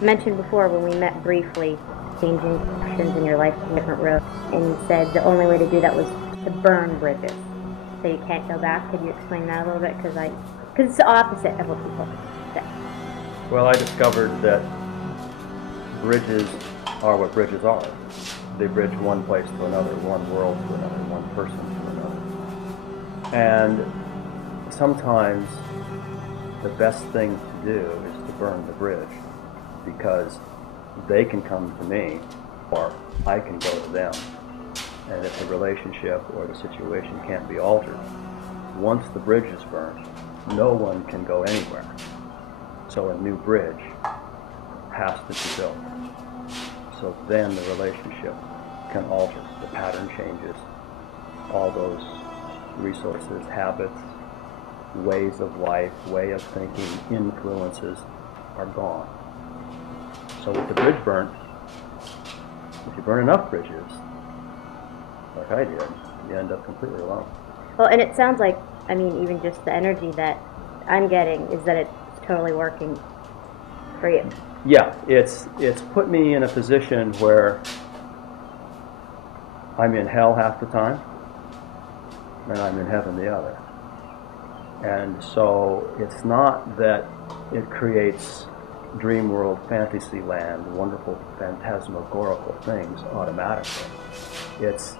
mentioned before when we met briefly, changing directions in your life to different roads, and you said the only way to do that was to burn bridges, so you can't go back. Could you explain that a little bit? Because it's the opposite of what people say. Well, I discovered that bridges are what bridges are. They bridge one place to another, one world to another, one person to another. And sometimes the best thing to do is to burn the bridge, because they can come to me or I can go to them. And if the relationship or the situation can't be altered, once the bridge is burned, no one can go anywhere. So a new bridge has to be built. So then the relationship can alter. The pattern changes. All those resources, habits, ways of life, way of thinking, influences are gone. So with the bridge burnt, if you burn enough bridges, like I did, you end up completely alone. Well, and it sounds like, I mean, even just the energy that I'm getting is that it's totally working for you. Yeah, it's put me in a position where I'm in hell half the time, and I'm in heaven the other. And so it's not that it creates dream world, fantasy land, wonderful, phantasmagorical things automatically. It's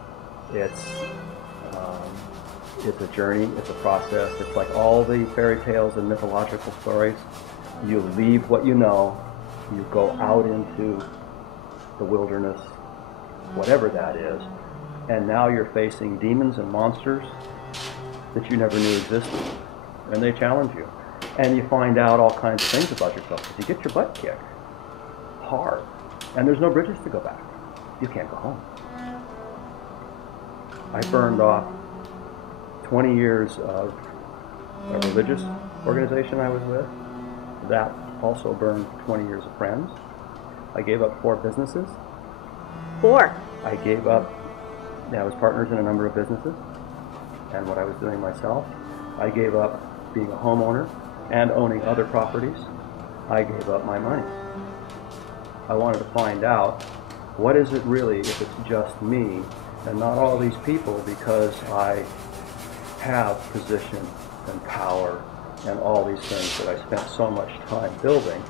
a journey, it's a process. It's like all the fairy tales and mythological stories. You leave what you know, you go out into the wilderness, whatever that is, and now you're facing demons and monsters that you never knew existed, and they challenge you. And you find out all kinds of things about yourself, because you get your butt kicked hard, and there's no bridges to go back. You can't go home. I burned off 20 years of a religious organization I was with. That also burned 20 years of friends. I gave up 4 businesses. 4? I gave up, I was partners in a number of businesses and what I was doing myself. I gave up being a homeowner and owning other properties. I gave up my money. I wanted to find out, what is it really if it's just me and not all these people, because I have position and power and all these things that I spent so much time building,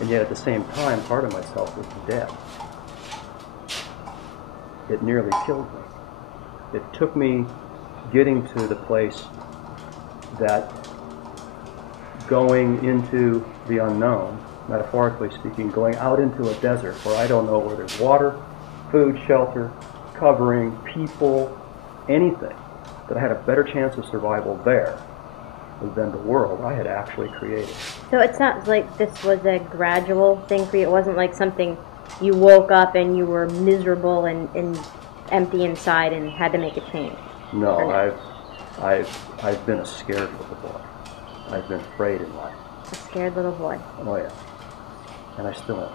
and yet at the same time part of myself was dead. It nearly killed me. It took me getting to the place that going into the unknown, metaphorically speaking, going out into a desert where I don't know where there's water, food, shelter, covering, people, anything, that I had a better chance of survival there than the world I had actually created. So it sounds like this was a gradual thing for you. It wasn't like something you woke up and you were miserable and empty inside and had to make a change. No, I've been a scared little boy. I've been afraid in life. A scared little boy. Oh yeah. And I still am.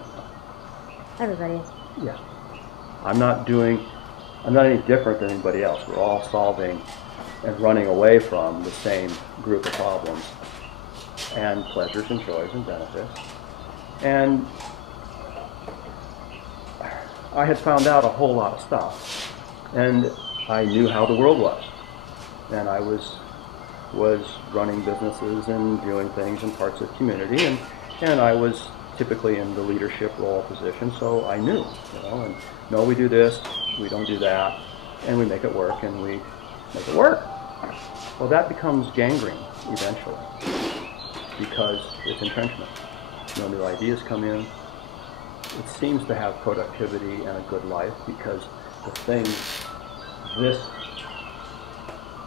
Everybody is. Yeah. I'm not any different than anybody else. We're all solving and running away from the same group of problems and pleasures and joys and benefits. And I had found out a whole lot of stuff, and I knew how the world was, and I was running businesses and doing things in parts of the community, and I was typically in the leadership role position, so I knew, and no, we do this, we don't do that, and we make it work, and we make it work. Well, that becomes gangrene eventually, because it's entrenchment. No new ideas come in. It seems to have productivity and a good life, because the things, this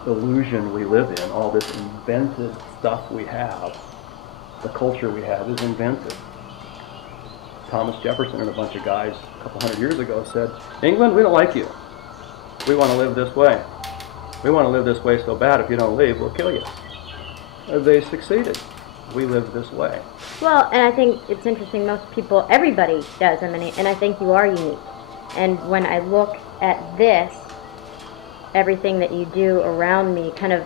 illusion we live in, all this invented stuff we have, the culture we have is invented. Thomas Jefferson and a bunch of guys a couple hundred years ago said, England, we don't like you. We want to live this way. We want to live this way so bad, if you don't leave, we'll kill you. They succeeded. We live this way. Well, and I think it's interesting, most people, everybody does, and I think you are unique. And when I look at this, everything that you do around me kind of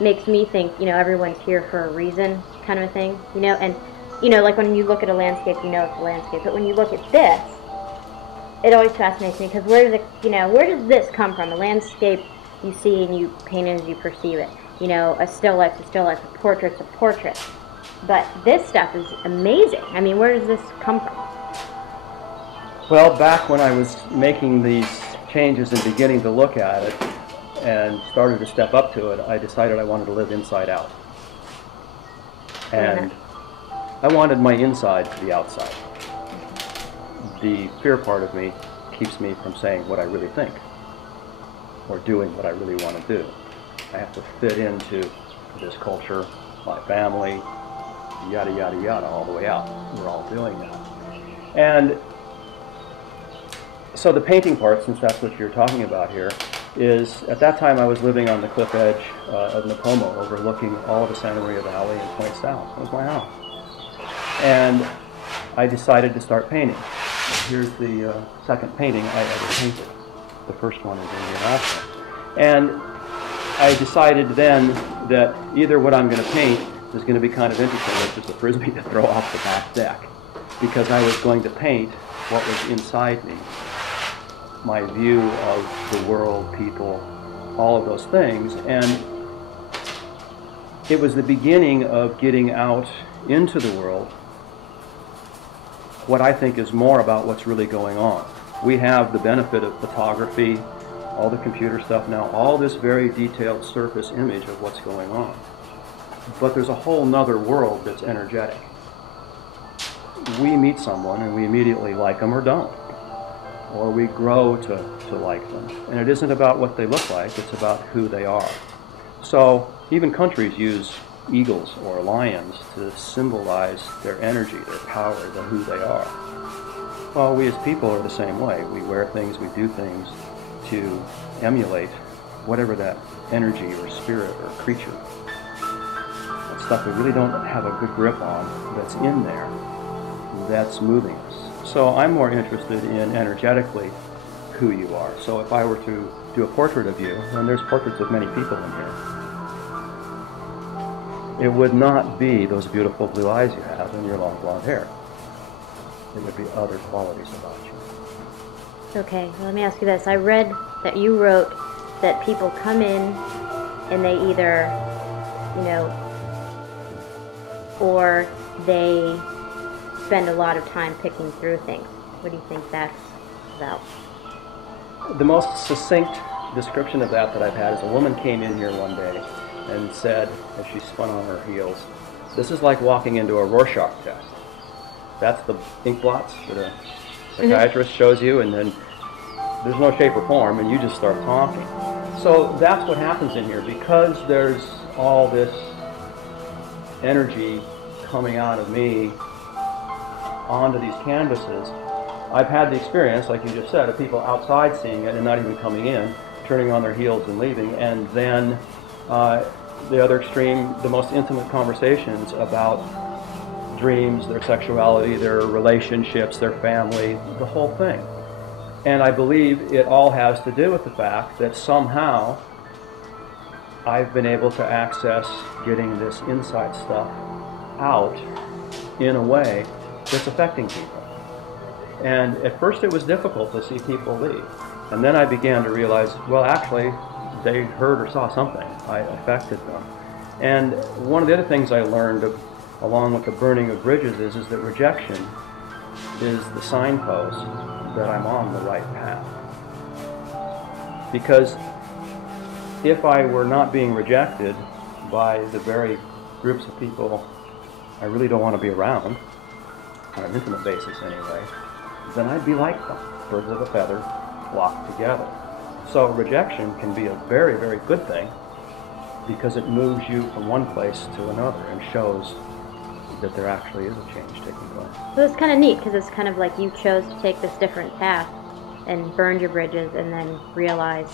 makes me think, everyone's here for a reason, kind of a thing, and you know, like when you look at a landscape, you know it's a landscape. But when you look at this, it always fascinates me because where does this come from? A landscape you see and you paint it as you perceive it. You know, a still life's a still life, a portrait's a portrait. But this stuff is amazing. I mean, where does this come from? Well, back when I was making these changes and beginning to look at it and started to step up to it, I decided I wanted to live inside out. And I wanted my inside to be outside. The fear part of me keeps me from saying what I really think or doing what I really want to do. I have to fit into this culture, my family, yada, yada, yada, all the way out. We're all doing that. And so the painting part, since that's what you're talking about here, is at that time I was living on the cliff edge of Napomo, overlooking all of the Santa Maria Valley and point south. That was my house. And I decided to start painting. Here's the second painting I ever painted. The first one is in here also. And I decided then that either what I'm going to paint is going to be kind of interesting, it's just a frisbee to throw off the back deck, because I was going to paint what was inside me, my view of the world, people, all of those things. And it was the beginning of getting out into the world what I think is more about what's really going on. We have the benefit of photography, all the computer stuff now, all this very detailed surface image of what's going on. But there's a whole nother world that's energetic. We meet someone and we immediately like them or don't. Or we grow to like them. And it isn't about what they look like, it's about who they are. So even countries use eagles or lions to symbolize their energy, their power, who they are. Well, we as people are the same way. We wear things, we do things to emulate whatever that energy or spirit or creature, that stuff we really don't have a good grip on, that's in there, that's moving us. So I'm more interested in energetically who you are. So if I were to do a portrait of you, and there's portraits of many people in here, it would not be those beautiful blue eyes you have and your long blonde hair. It would be other qualities about you. Okay, well, let me ask you this. I read that you wrote that people come in and they either, you know, or they spend a lot of time picking through things. What do you think that's about? The most succinct description of that I've had is a woman came in here one day and said, as she spun on her heels, "This is like walking into a Rorschach test. That's the ink blots that a psychiatrist shows you, and then there's no shape or form, and you just start talking." So that's what happens in here, because there's all this energy coming out of me onto these canvases. I've had the experience, like you just said, of people outside seeing it and not even coming in, turning on their heels and leaving, and then the other extreme, the most intimate conversations about dreams, their sexuality, their relationships, their family, the whole thing. And I believe it all has to do with the fact that somehow I've been able to access getting this inside stuff out in a way that's affecting people. And at first it was difficult to see people leave. And then I began to realize, well, actually, they heard or saw something. I affected them. And one of the other things I learned along with the burning of bridges is that rejection is the signpost that I'm on the right path. Because if I were not being rejected by the very groups of people I really don't want to be around, on an intimate basis anyway, then I'd be like them, birds of a feather flock together. So rejection can be a very, very good thing, because it moves you from one place to another and shows that there actually is a change taking place. So it's kind of neat, because it's kind of like you chose to take this different path and burned your bridges, and then realized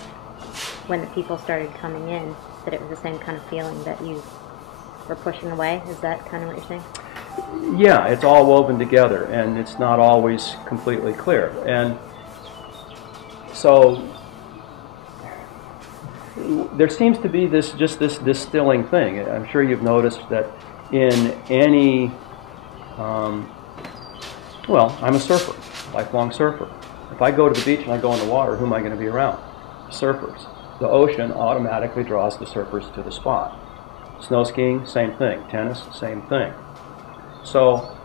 when the people started coming in that it was the same kind of feeling that you were pushing away. Is that kind of what you're saying? Yeah, it's all woven together, and it's not always completely clear. And so there seems to be this distilling thing. I'm sure you've noticed that in any Well, I'm a surfer, lifelong surfer. If I go to the beach and I go in the water, who am I going to be around? Surfers. The ocean automatically draws the surfers to the spot. Snow skiing, same thing. Tennis, same thing. So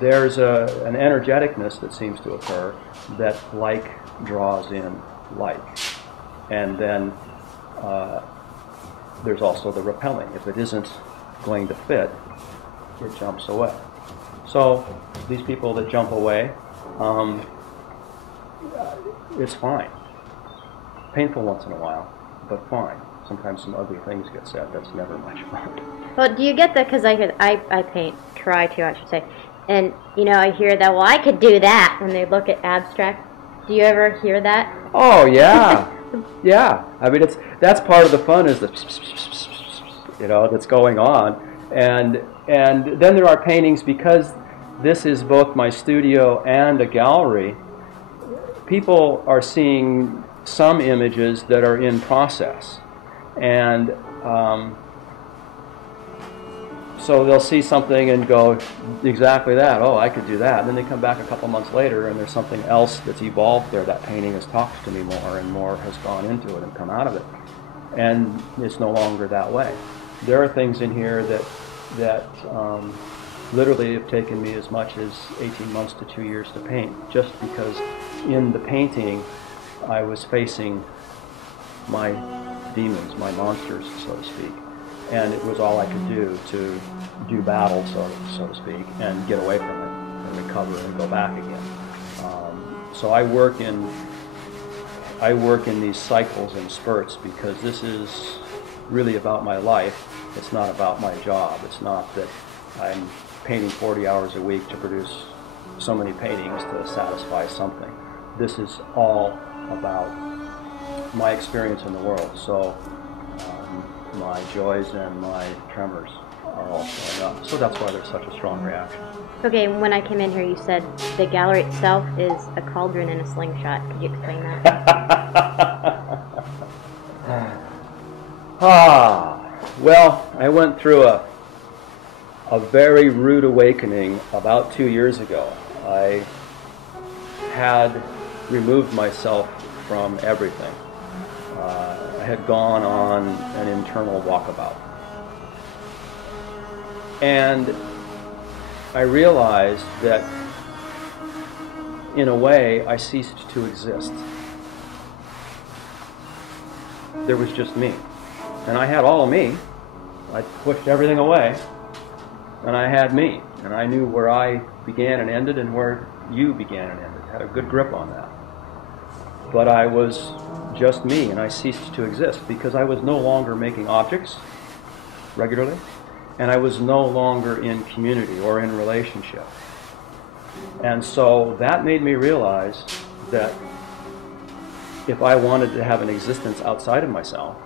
there's an energeticness that seems to occur that like draws in like. And then there's also the repelling. If it isn't going to fit, it jumps away. So these people that jump away, it's fine. Painful once in a while, but fine. Sometimes some ugly things get said. That's never much fun. Well, do you get that? Because I paint, try to, I should say. And, you know, I hear that, well, I could do that when they look at abstract. Do you ever hear that? Oh, yeah. Yeah. I mean, that's part of the fun is the, you know, that's going on. And then there are paintings, because this is both my studio and a gallery, people are seeing some images that are in process. And so they'll see something and go, exactly that, oh, I could do that. And then they come back a couple months later and there's something else that's evolved there. That painting has talked to me more and more has gone into it and come out of it. And it's no longer that way. There are things in here that literally have taken me as much as 18 months to 2 years to paint, just because in the painting I was facing my demons, my monsters, so to speak. And it was all I could do to do battle, so to speak, and get away from it, and recover and go back again. So I work in these cycles and spurts, because this is really about my life. It's not about my job. It's not that I'm painting 40 hours a week to produce so many paintings to satisfy something. This is all about my experience in the world. So my joys and my tremors are all showing up. So that's why there's such a strong reaction. Okay, when I came in here, you said the gallery itself is a cauldron and a slingshot. Could you explain that? Well, I went through a very rude awakening about 2 years ago. I had removed myself from everything. I had gone on an internal walkabout. And I realized that, in a way, I ceased to exist. There was just me. And I had all of me. I pushed everything away. And I had me. And I knew where I began and ended and where you began and ended. Had a good grip on that. But I was just me, and I ceased to exist because I was no longer making objects regularly, and I was no longer in community or in relationship. And so that made me realize that if I wanted to have an existence outside of myself,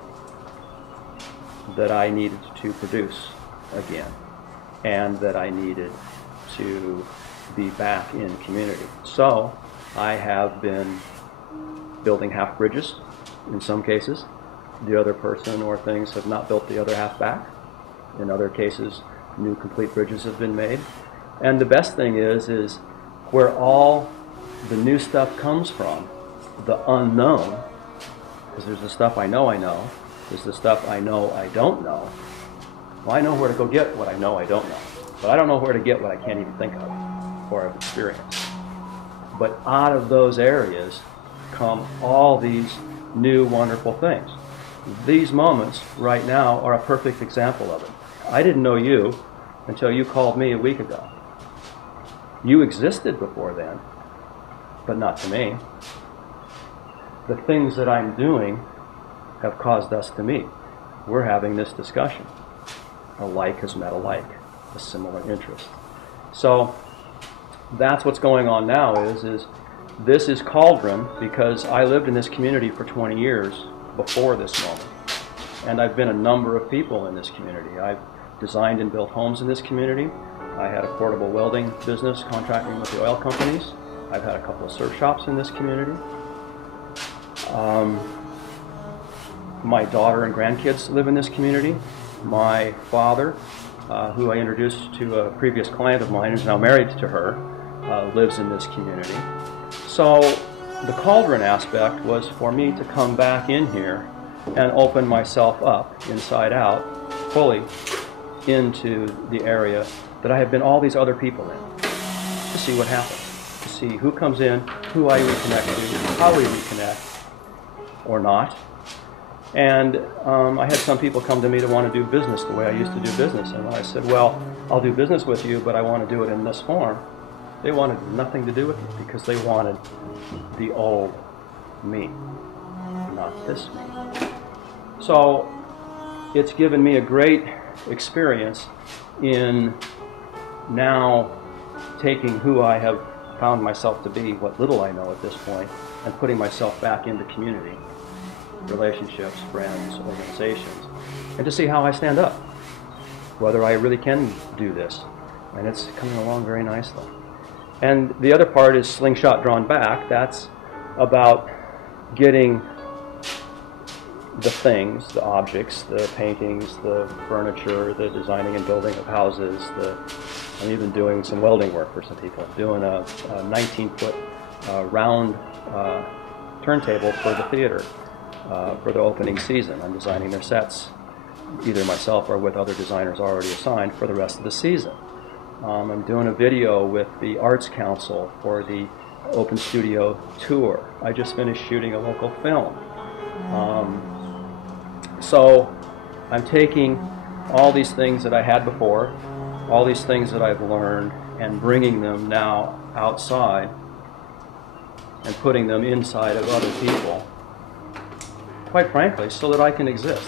that I needed to produce again, and that I needed to be back in community. So I have been building half bridges in some cases. The other person or things have not built the other half back. In other cases, new complete bridges have been made. And the best thing is where all the new stuff comes from, the unknown, because there's the stuff I know, there's the stuff I know I don't know. Well, I know where to go get what I know I don't know, but I don't know where to get what I can't even think of or have experienced. But out of those areas come all these new wonderful things. These moments right now are a perfect example of it. I didn't know you until you called me a week ago. You existed before then, but not to me. The things that I'm doing have caused us to meet. We're having this discussion. A like has met a like, a similar interest. So that's what's going on now is this is Cauldron because I lived in this community for 20 years before this moment. And I've been a number of people in this community. I've designed and built homes in this community. I had a portable welding business contracting with the oil companies. I've had a couple of surf shops in this community. My daughter and grandkids live in this community. My father who I introduced to a previous client of mine, who's now married to her, lives in this community. So the cauldron aspect was for me to come back in here and open myself up inside out fully into the area that I have been all these other people in, to see what happens, to see who comes in, who I reconnect to, how we reconnect, or not. And I had some people come to me to want to do business the way I used to do business. And when I said, well, I'll do business with you, but I want to do it in this form, they wanted nothing to do with it because they wanted the old me, not this me. So it's given me a great experience in now taking who I have found myself to be, what little I know at this point, and putting myself back into community, relationships, friends, organizations, and to see how I stand up, whether I really can do this. And it's coming along very nicely. And the other part is slingshot drawn back. That's about getting the things, the objects, the paintings, the furniture, the designing and building of houses. I'm even doing some welding work for some people. I'm doing a 19-foot round turntable for the theater for the opening season. I'm designing their sets, either myself or with other designers already assigned for the rest of the season. I'm doing a video with the Arts Council for the Open Studio Tour. I just finished shooting a local film. So I'm taking all these things that I had before, all these things that I've learned, and bringing them now outside and putting them inside of other people, quite frankly, so that I can exist.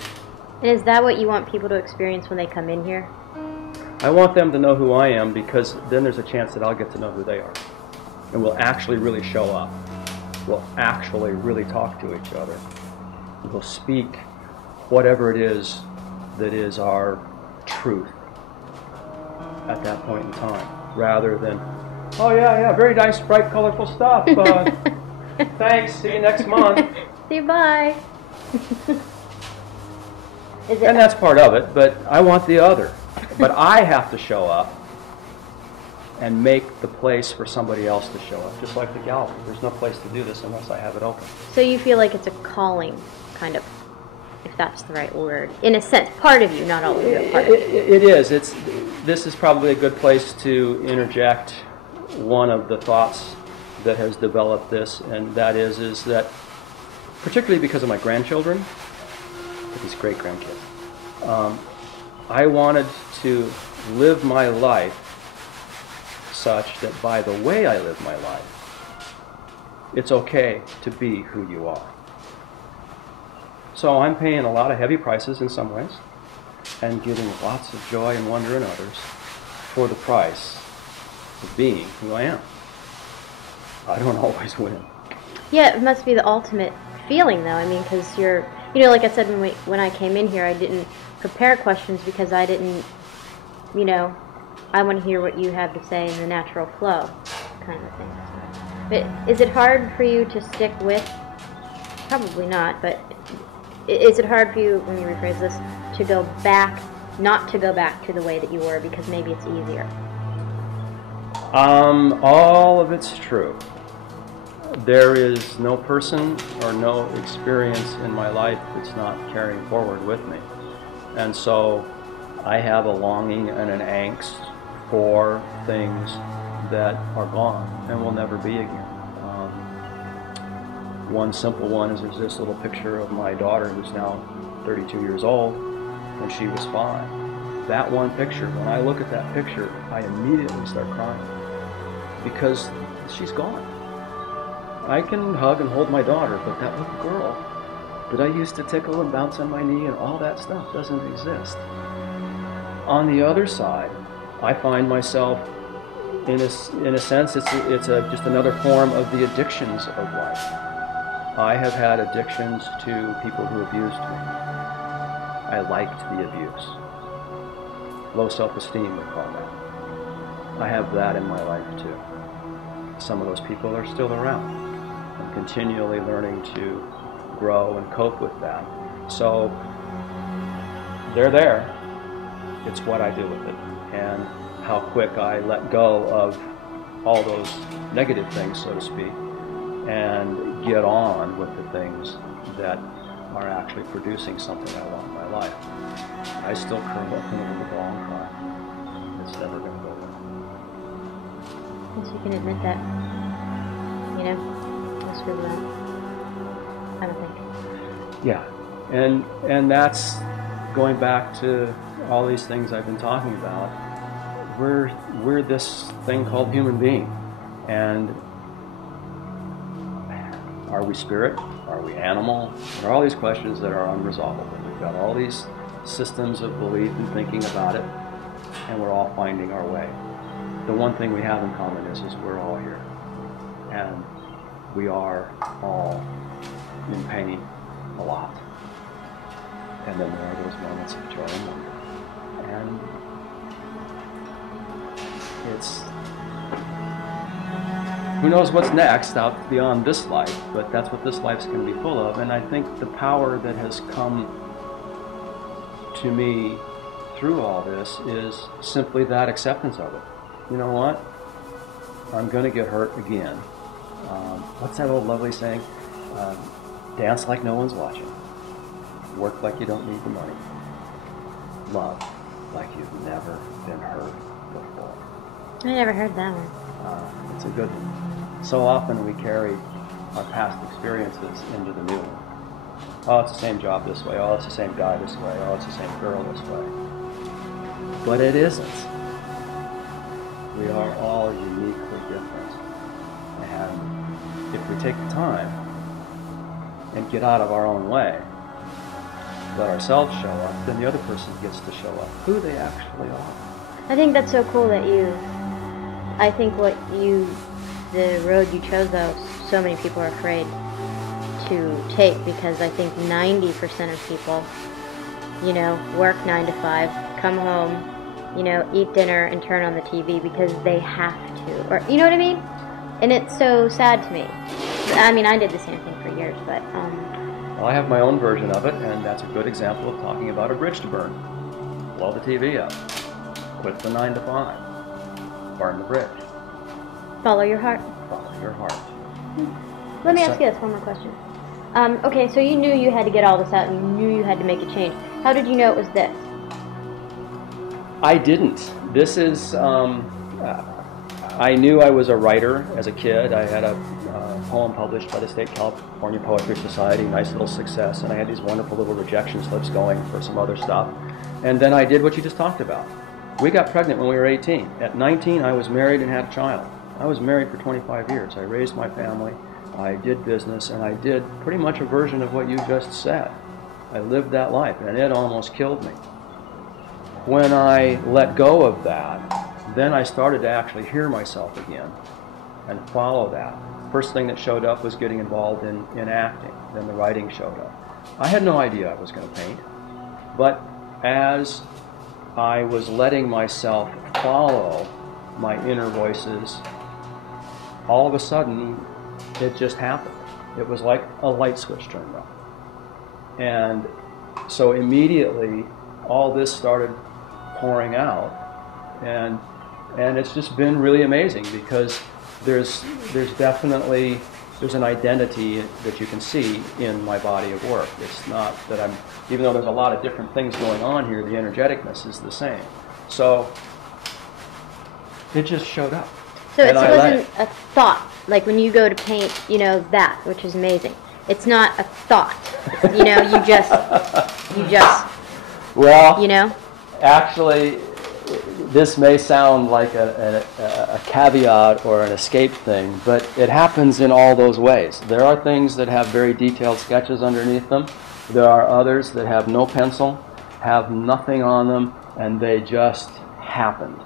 And is that what you want people to experience when they come in here? I want them to know who I am, because then there's a chance that I'll get to know who they are. And we'll actually really show up. We'll actually really talk to each other. We'll speak whatever it is that is our truth at that point in time, rather than, oh yeah, very nice, bright, colorful stuff. Thanks, see you next month. See you, bye. And that's part of it, but I want the other. But I have to show up and make the place for somebody else to show up, just like the gallery. There's no place to do this unless I have it open. So you feel like it's a calling, kind of, if that's the right word. In a sense, part of you, not all of you, part of you. It is. This is probably a good place to interject one of the thoughts that has developed this, and that is that, particularly because of my grandchildren, these great-grandkids, I wanted to live my life such that by the way I live my life, it's okay to be who you are. So I'm paying a lot of heavy prices in some ways and getting lots of joy and wonder in others for the price of being who I am. I don't always win. Yeah, it must be the ultimate feeling, though. I mean, because you're, you know, like I said, when I came in here, I didn't prepare questions because I didn't, you know, I want to hear what you have to say in the natural flow kind of thing. But is it hard for you to stick with, probably not, but is it hard for you, when you rephrase this, to go back, not to go back to the way that you were because maybe it's easier? All of it's true. There is no person or no experience in my life that's not carrying forward with me. And so I have a longing and an angst for things that are gone and will never be again. One simple one is there's this little picture of my daughter who's now 32 years old, and she was 5. That one picture, when I look at that picture, I immediately start crying because she's gone. I can hug and hold my daughter, but that little girl that I used to tickle and bounce on my knee and all that stuff doesn't exist. On the other side, I find myself, in a sense, it's just another form of the addictions of life. I have had addictions to people who abused me. I liked the abuse. Low self-esteem, we call that. I have that in my life too. Some of those people are still around. I'm continually learning to grow and cope with that. So they're there, It's what I do with it, and how quick I let go of all those negative things, so to speak, and get on with the things that are actually producing something I want in my life. I still curl up in a little ball and cry. It's never going to go away. Yes, you can admit that. You know, that's really that. I don't think. Yeah, and that's going back to all these things I've been talking about. We're this thing called human being, and are we spirit? Are we animal? There are all these questions that are unresolvable. We've got all these systems of belief and thinking about it, and we're all finding our way. The one thing we have in common is we're all here, and we are all in pain a lot. And then there are those moments of joy and wonder. And it's, who knows what's next out beyond this life, but that's what this life's going to be full of. And I think the power that has come to me through all this is simply that acceptance of it. You know what? I'm going to get hurt again. What's that old lovely saying? Dance like no one's watching. Work like you don't need the money. Love like you've never been hurt before. I never heard that one. It's a good one. So often we carry our past experiences into the new one. Oh, it's the same job this way. Oh, it's the same guy this way. Oh, it's the same girl this way. But it isn't. We are all uniquely different. And if we take the time and get out of our own way, let ourselves show up, then the other person gets to show up who they actually are. I think that's so cool that I think the road you chose though, so many people are afraid to take, because I think 90% of people, you know, work 9 to 5, come home, you know, eat dinner and turn on the TV because they have to, or, you know what I mean? And it's so sad to me. I mean, I did the same thing for years, but, Well, I have my own version of it, and that's a good example of talking about a bridge to burn. Blow the TV up. Quit the 9 to 5. Burn the bridge. follow your heart. Follow your heart. Let me ask you this, one more question. Okay, so you knew you had to get all this out, and you knew you had to make a change. How did you know it was this? I didn't. This is, I knew I was a writer as a kid. I had a poem published by the State California Poetry Society, nice little success, and I had these wonderful little rejection slips going for some other stuff. And then I did what you just talked about. We got pregnant when we were 18. At 19, I was married and had a child. I was married for 25 years. I raised my family, I did business, and I did pretty much a version of what you just said. I lived that life, and it almost killed me. When I let go of that, then I started to actually hear myself again and follow that. First thing that showed up was getting involved in acting. Then the writing showed up. I had no idea I was going to paint, but as I was letting myself follow my inner voices, all of a sudden it just happened. It was like a light switch turned on. And so immediately all this started pouring out, and it's just been really amazing, because there's definitely an identity that you can see in my body of work. It's not that even though there's a lot of different things going on here, the energeticness is the same. So it just showed up. So it wasn't a thought, like when you go to paint, you know, that, which is amazing. It's not a thought, you know, you just, well, you know? Actually, this may sound like a caveat or an escape thing, but it happens in all those ways. There are things that have very detailed sketches underneath them. There are others that have no pencil, have nothing on them, and they just happened.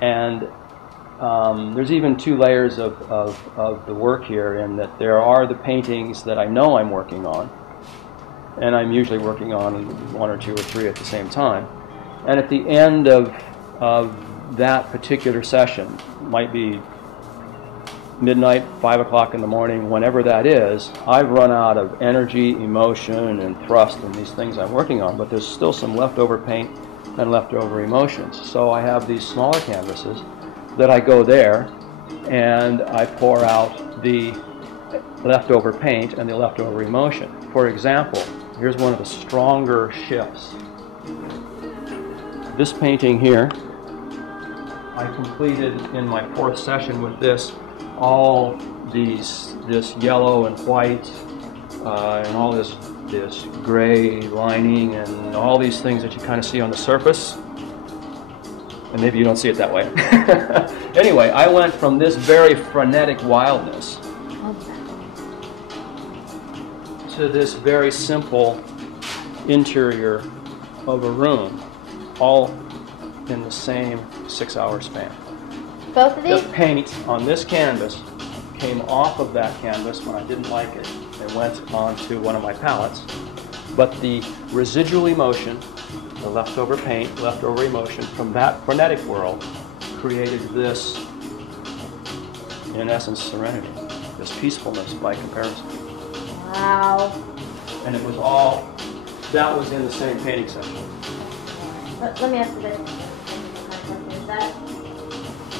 And there's even two layers of the work here, in that there are the paintings that I know I'm working on, and I'm usually working on one or two or three at the same time. And at the end of that particular session, might be midnight, 5 o'clock in the morning, whenever that is, I've run out of energy, emotion, and thrust in these things I'm working on, but there's still some leftover paint and leftover emotions. So I have these smaller canvases that I go there and I pour out the leftover paint and the leftover emotion. For example, here's one of the stronger shifts. This painting here, I completed in my 4th session with this, all this yellow and white and all this gray lining and all these things that you kind of see on the surface. And maybe you don't see it that way. Anyway, I went from this very frenetic wildness to this very simple interior of a room, all in the same 6-hour span. Both of these? The paint on this canvas came off of that canvas when I didn't like it and went onto one of my palettes. But the residual emotion, the leftover paint, leftover emotion from that frenetic world created this, in essence, serenity, this peacefulness by comparison. Wow. And it was all, that was in the same painting section. Let me ask you this. Is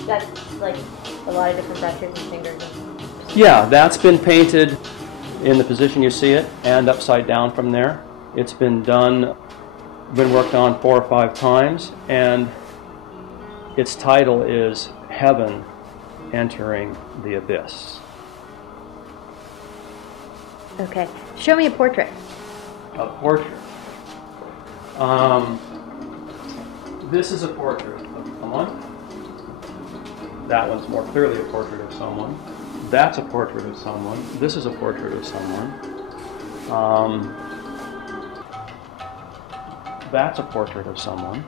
that's like a lot of different brushes and fingers? Yeah, that's been painted in the position you see it and upside down from there. It's been worked on 4 or 5 times, and its title is Heaven Entering the Abyss. Okay. Show me a portrait. A portrait. This is a portrait of someone. That one's more clearly a portrait of someone. That's a portrait of someone. This is a portrait of someone. That's a portrait of someone.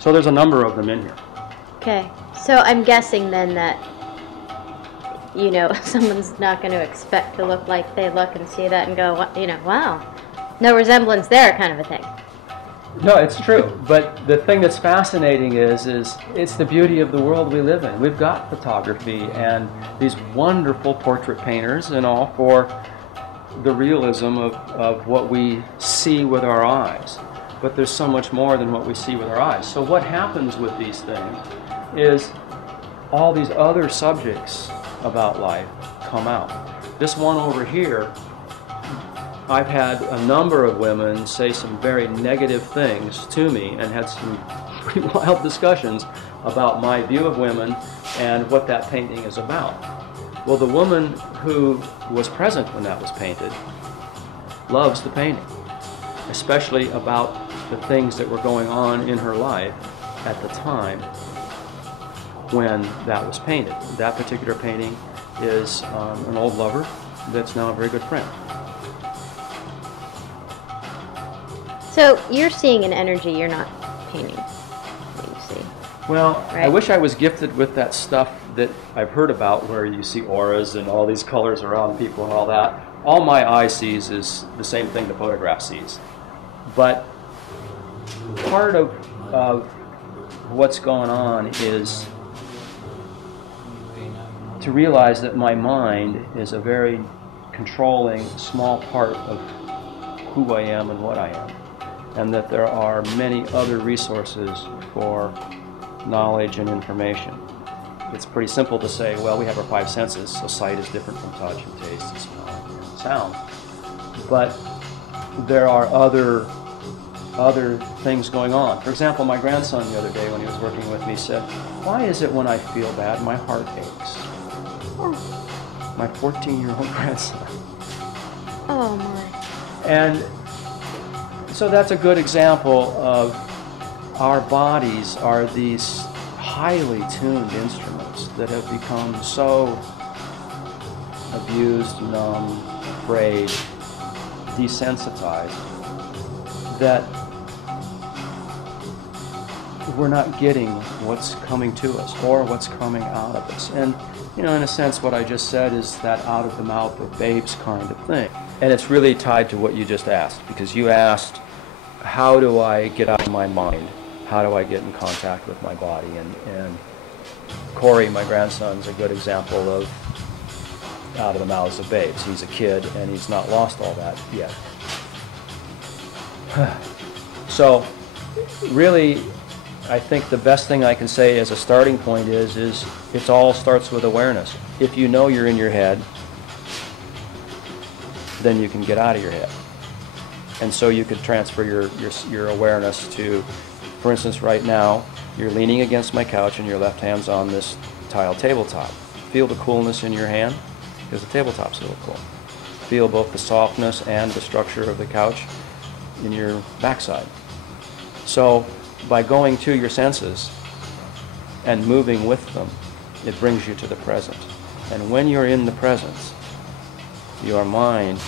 So there's a number of them in here. Okay. So I'm guessing then that, you know, someone's not going to expect to look like they look and see that and go, you know, wow, no resemblance there kind of a thing. No, it's true. But the thing that's fascinating is it's the beauty of the world we live in. We've got photography and these wonderful portrait painters and all for the realism of what we see with our eyes. But there's so much more than what we see with our eyes. So what happens with these things is all these other subjects about life come out. This one over here, I've had a number of women say some very negative things to me and had some pretty wild discussions about my view of women and what that painting is about. Well, the woman who was present when that was painted loves the painting, especially about the things that were going on in her life at the time when that was painted. That particular painting is an old lover that's now a very good friend. So you're seeing an energy you're not painting. What you see. Well, right? I wish I was gifted with that stuff that I've heard about where you see auras and all these colors around people and all that. All my eye sees is the same thing the photograph sees. But part of what's going on is to realize that my mind is a very controlling small part of who I am and what I am, and that there are many other resources for knowledge and information. It's pretty simple to say, well, we have our 5 senses, so sight is different from touch and taste and smell and sound. But there are other things going on. For example, my grandson the other day when he was working with me said, why is it when I feel bad my heart aches? My 14-year-old grandson. Oh my. And so that's a good example of our bodies are these highly tuned instruments that have become so abused, numb, afraid, desensitized, that we're not getting what's coming to us or what's coming out of us. And, you know, in a sense, what I just said is that out of the mouth of babes kind of thing. And it's really tied to what you just asked, because you asked, how do I get out of my mind? How do I get in contact with my body? And Corey, my grandson's a good example of out of the mouths of babes. He's a kid and he's not lost all that yet. So really, I think the best thing I can say as a starting point is it all starts with awareness. If you know you're in your head, then you can get out of your head. And so you could transfer your awareness to, for instance, right now, you're leaning against my couch and your left hand's on this tile tabletop. Feel the coolness in your hand, because the tabletop's a little cool. Feel both the softness and the structure of the couch in your backside. So by going to your senses and moving with them, it brings you to the present. And when you're in the presence, your mind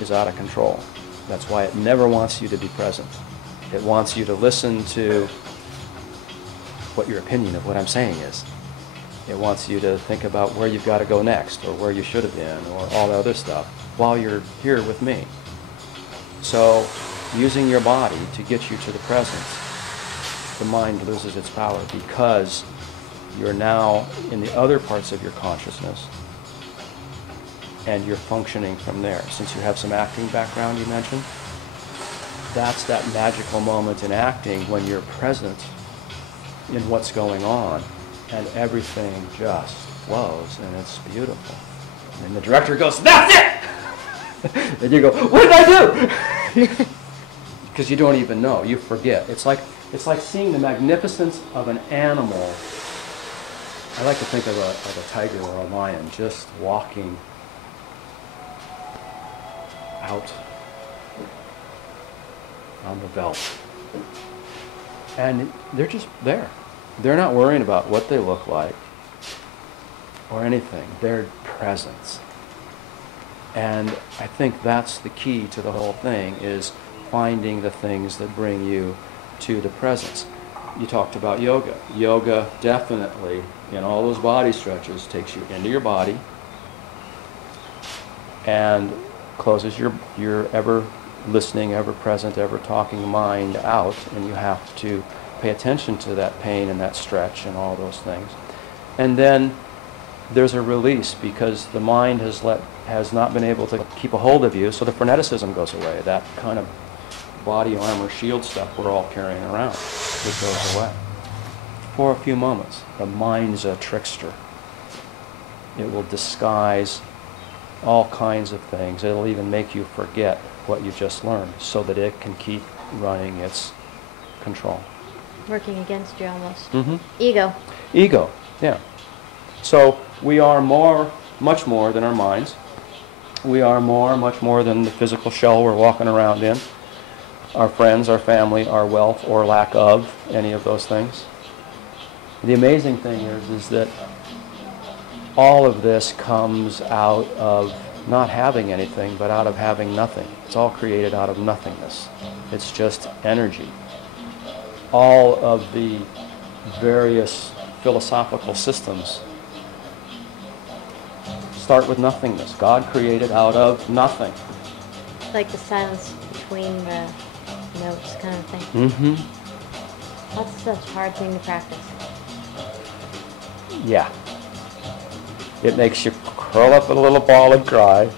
is out of control. That's why it never wants you to be present. It wants you to listen to what your opinion of what I'm saying is. It wants you to think about where you've got to go next, or where you should have been, or all the other stuff, while you're here with me. So, using your body to get you to the present, the mind loses its power, because you're now in the other parts of your consciousness, and you're functioning from there. Since you have some acting background, you mentioned, that's that magical moment in acting when you're present in what's going on, and everything just flows, and it's beautiful. And the director goes, "That's it!" And you go, "What did I do?" Because you don't even know. You forget. It's like seeing the magnificence of an animal. I like to think of a tiger or a lion just walking out on the veldt. And they're just there. They're not worrying about what they look like or anything. They're presence. And I think that's the key to the whole thing, is finding the things that bring you to the presence. You talked about yoga. Yoga definitely, in all those body stretches, takes you into your body and closes your ever listening, ever present, ever talking mind out, and you have to pay attention to that pain and that stretch and all those things. And then there's a release, because the mind has not been able to keep a hold of you, so the freneticism goes away. That kind of body armor shield stuff we're all carrying around, it goes away. For a few moments. The mind's a trickster. It will disguise all kinds of things. It'll even make you forget what you just learned, so that it can keep running its control. Working against you almost. Mm-hmm. Ego. Ego, yeah. So we are much more than our minds. We are much more than the physical shell we're walking around in. Our friends, our family, our wealth, or lack of any of those things. The amazing thing is that all of this comes out of not having anything, but out of having nothing. It's all created out of nothingness. It's just energy. All of the various philosophical systems start with nothingness. God created out of nothing. Like the silence between the notes kind of thing. Mm-hmm. That's such a hard thing to practice. Yeah. It makes you curl up in a little ball and cry,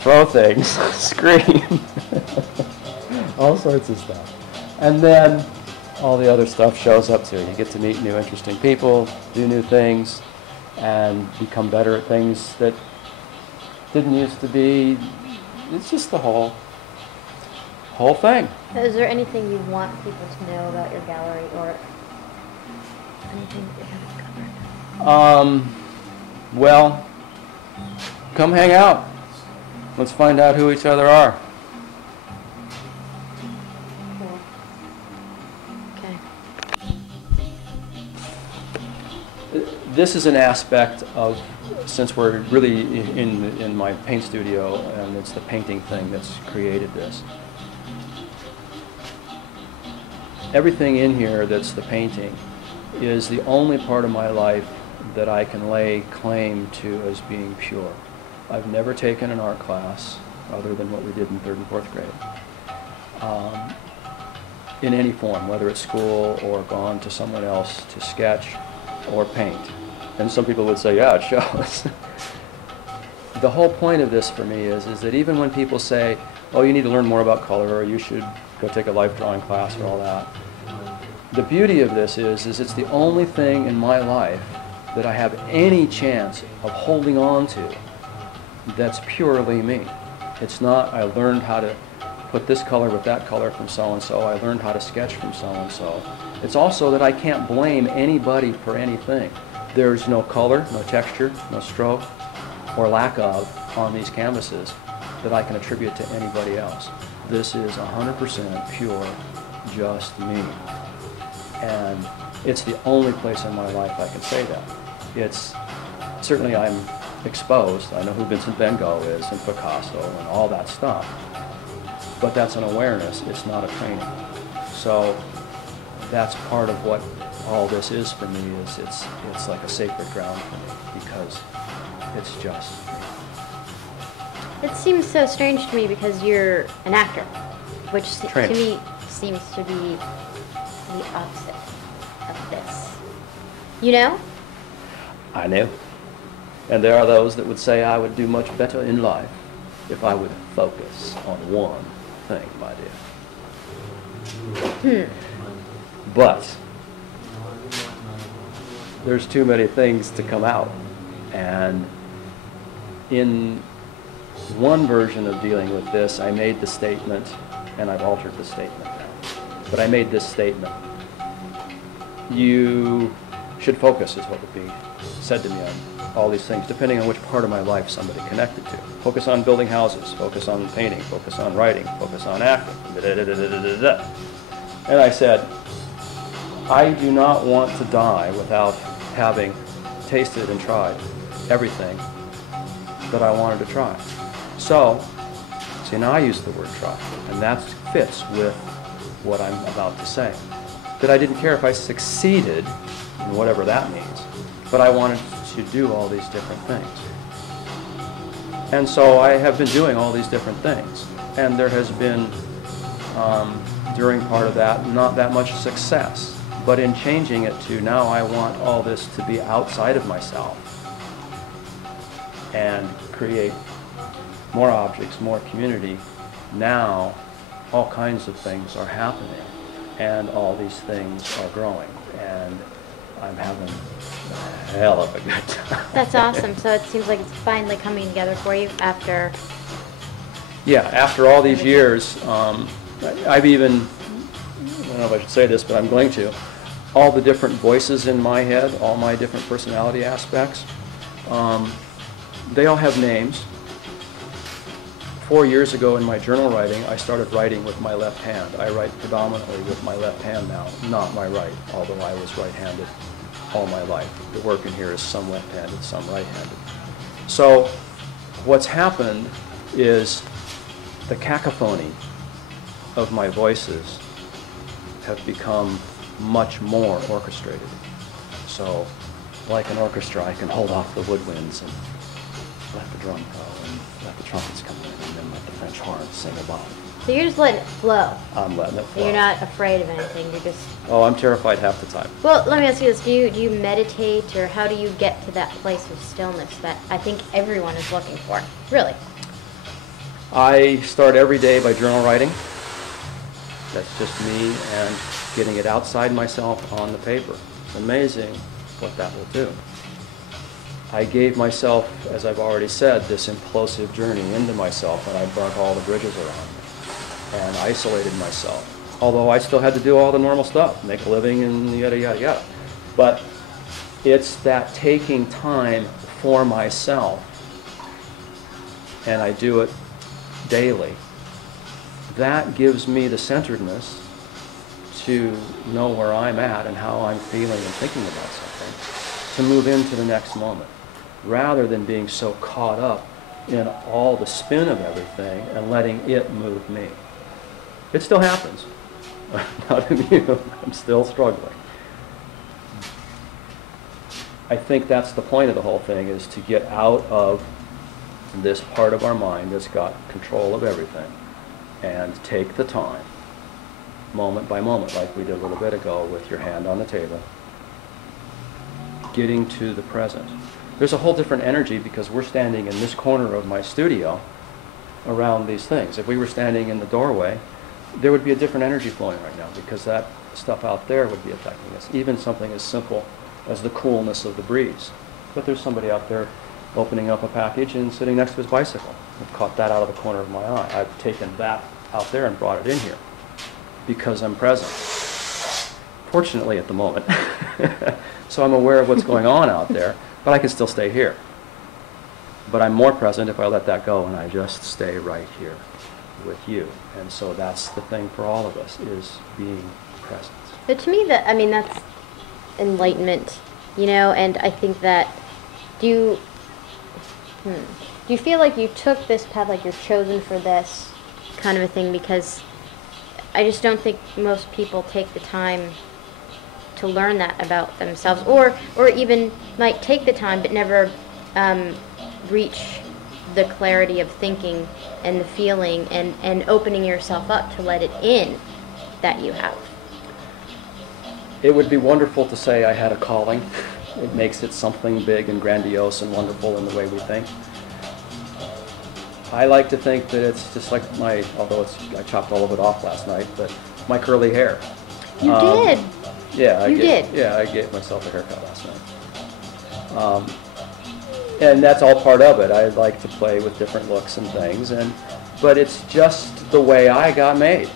throw things, scream, all sorts of stuff. And then all the other stuff shows up too. You get to meet new interesting people, do new things, and become better at things that didn't used to be. It's just the whole thing. Is there anything you want people to know about your gallery, or anything that you haven't covered? Well, come hang out. Let's find out who each other are. Cool. Okay. This is an aspect of, since we're really in my paint studio, and it's the painting thing that's created this. Everything in here that's the painting is the only part of my life that I can lay claim to as being pure. I've never taken an art class other than what we did in 3rd and 4th grade. In any form, whether it's school or gone to someone else to sketch or paint. And some people would say, yeah, it shows. The whole point of this for me is that even when people say, oh, you need to learn more about color, or you should go take a life drawing class or all that, the beauty of this is it's the only thing in my life that I have any chance of holding on to that's purely me. It's not, I learned how to put this color with that color from so-and-so, I learned how to sketch from so-and-so. It's also that I can't blame anybody for anything. There's no color, no texture, no stroke, or lack of on these canvases that I can attribute to anybody else. This is 100% pure, just me. And it's the only place in my life I can say that. It's, certainly I'm exposed. I know who Vincent van Gogh is and Picasso and all that stuff. But that's an awareness, it's not a training. So that's part of what all this is for me, is it's like a sacred ground for me because it's just me. It seems so strange to me because you're an actor, which to me seems to be the opposite of this. You know? I know. And there are those that would say I would do much better in life if I would focus on one thing, my dear. But there's too many things to come out. And in one version of dealing with this, I made the statement, and I've altered the statement now, but I made this statement. You should focus, is what would be said to me on all these things, depending on which part of my life somebody connected to. Focus on building houses, focus on painting, focus on writing, focus on acting, And I said, I do not want to die without having tasted and tried everything that I wanted to try. So, see, now I use the word try, and that fits with what I'm about to say. That I didn't care if I succeeded in whatever that means, but I wanted to do all these different things. And so I have been doing all these different things, and there has been, during part of that, not that much success. But in changing it to now I want all this to be outside of myself and create more objects, more community, now all kinds of things are happening and all these things are growing, and I'm having a hell of a good time. That's awesome. So it seems like it's finally coming together for you after... Yeah, after all these years, I've even, I don't know if I should say this, but I'm going to, all the different voices in my head, all my different personality aspects, they all have names. 4 years ago in my journal writing, I started writing with my left hand. I write predominantly with my left hand now, not my right, although I was right-handed all my life. The work in here is some left-handed, some right-handed. So what's happened is the cacophony of my voices have become much more orchestrated. So like an orchestra, I can hold off the woodwinds and let the drum go and let the trumpets come in and then let the French horn sing above. So you're just letting it flow. I'm letting it flow. You're not afraid of anything, you're just... Oh, I'm terrified half the time. Well, let me ask you this. Do you meditate, or how do you get to that place of stillness that I think everyone is looking for? Really? I start every day by journal writing. That's just me and getting it outside myself on the paper. It's amazing what that will do. I gave myself, as I've already said, this implosive journey into myself, and I burnt all the bridges around me and isolated myself. Although I still had to do all the normal stuff, make a living and yada, yada, yada. But it's that taking time for myself, and I do it daily. That gives me the centeredness to know where I'm at and how I'm feeling and thinking about something, to move into the next moment, rather than being so caught up in all the spin of everything and letting it move me. It still happens. Not immune. I'm still struggling. I think that's the point of the whole thing, is to get out of this part of our mind that's got control of everything and take the time, moment by moment, like we did a little bit ago with your hand on the table, getting to the present. There's a whole different energy because we're standing in this corner of my studio around these things. If we were standing in the doorway, there would be a different energy flowing right now, because that stuff out there would be affecting us. Even something as simple as the coolness of the breeze. But there's somebody out there opening up a package and sitting next to his bicycle. I've caught that out of the corner of my eye. I've taken that out there and brought it in here because I'm present. Fortunately at the moment. So I'm aware of what's going on out there, but I can still stay here. But I'm more present if I let that go and I just stay right here with you. And so that's the thing for all of us, is being present. But to me, that's enlightenment, and I think that, do you feel like you took this path, like you're chosen for this kind of a thing? Because I just don't think most people take the time to learn that about themselves, or even might take the time but never reach the clarity of thinking and the feeling and opening yourself up to let it in that you have. It would be wonderful to say I had a calling. It makes it something big and grandiose and wonderful in the way we think. I like to think that it's just like although I chopped all of it off last night, but my curly hair. You did. Yeah, I gave myself a haircut last night. And that's all part of it. I like to play with different looks and things, but it's just the way I got made.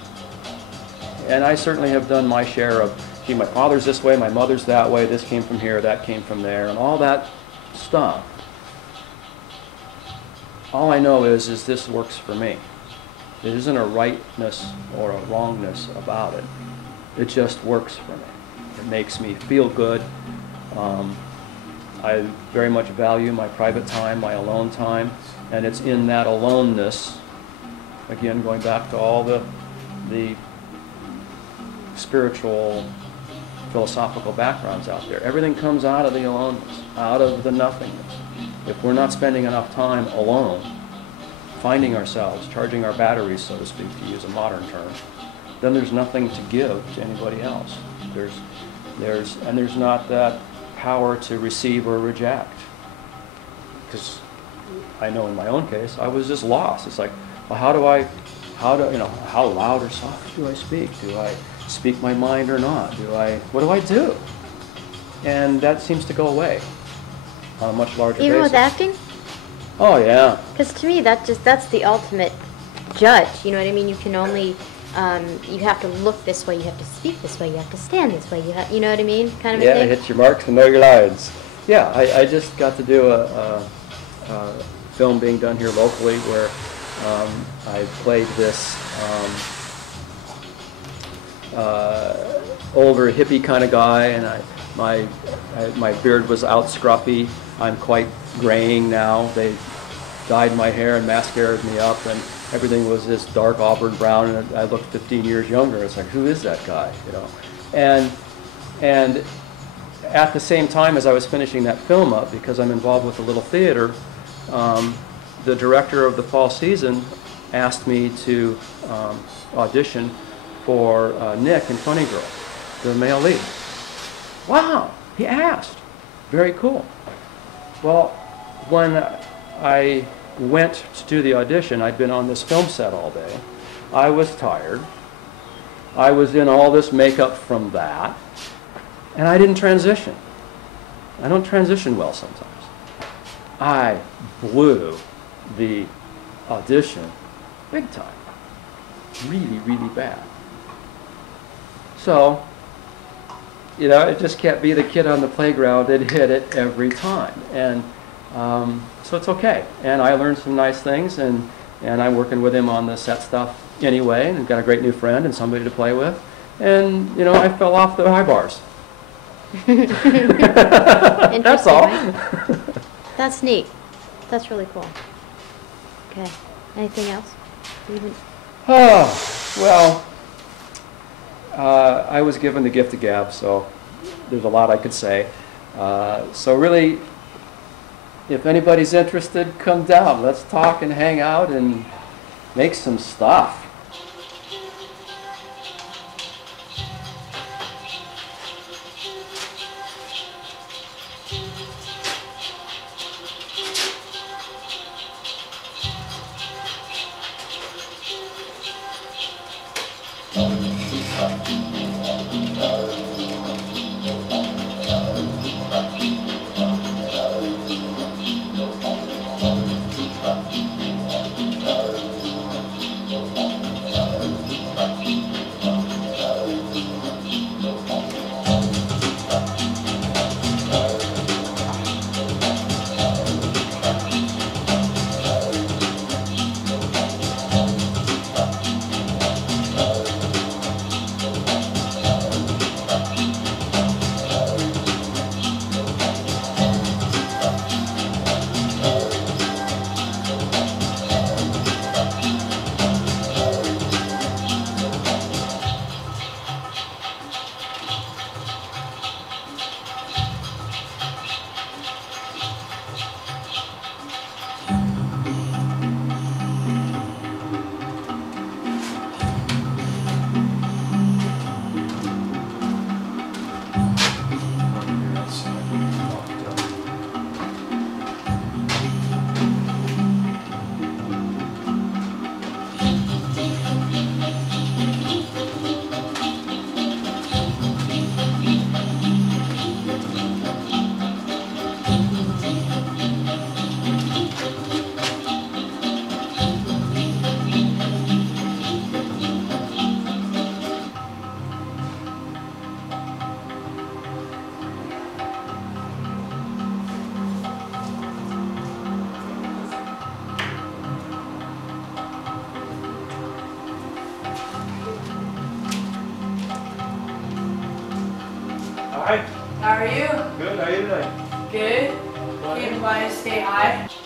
And I certainly have done my share of, gee, my father's this way, my mother's that way, this came from here, that came from there, and all that stuff. All I know is this works for me. There isn't a rightness or a wrongness about it. It just works for me. It makes me feel good. I very much value my private time, my alone time, and it's in that aloneness, again, going back to all the spiritual, philosophical backgrounds out there. Everything comes out of the aloneness, out of the nothingness. If we're not spending enough time alone, finding ourselves, charging our batteries, so to speak, to use a modern term, then there's nothing to give to anybody else. There's not that power to receive or reject. Because I know in my own case, I was just lost. It's like, well, how loud or soft do I speak? Do I speak my mind or not? What do I do? And that seems to go away on a much larger basis. Even with acting? Oh, yeah. Because to me, that's the ultimate judge. You know what I mean? You can only, you have to look this way, you have to speak this way, you have to stand this way, you know what I mean? Kind of a thing? Yeah, hit your marks and know your lines. Yeah, I just got to do a film being done here locally where I played this older hippie kind of guy, and my beard was out scruffy. I'm quite graying now. They dyed my hair and mascaraed me up, and everything was this dark auburn brown, and I looked 15 years younger. It's like, who is that guy? And at the same time as I was finishing that film up, because I'm involved with a little theater, the director of the fall season asked me to audition for Nick in Funny Girl, the male lead. Wow, he asked. Very cool. Well, when I went to do the audition, I'd been on this film set all day. I was tired. I was in all this makeup from that, and I didn't transition. I don't transition well sometimes. I blew the audition big time. Really, really bad. So, it just can't be the kid on the playground that hit it every time. And so it's okay. And I learned some nice things, and I'm working with him on the set stuff anyway, and got a great new friend and somebody to play with. And, I fell off the high bars. That's all. Right? That's neat. That's really cool. Okay. Anything else? Well, I was given the gift of gab, so there's a lot I could say. So really, if anybody's interested, come down. Let's talk and hang out and make some stuff. Hi. How are you? Good. How are you doing? Good. Came by to stay high.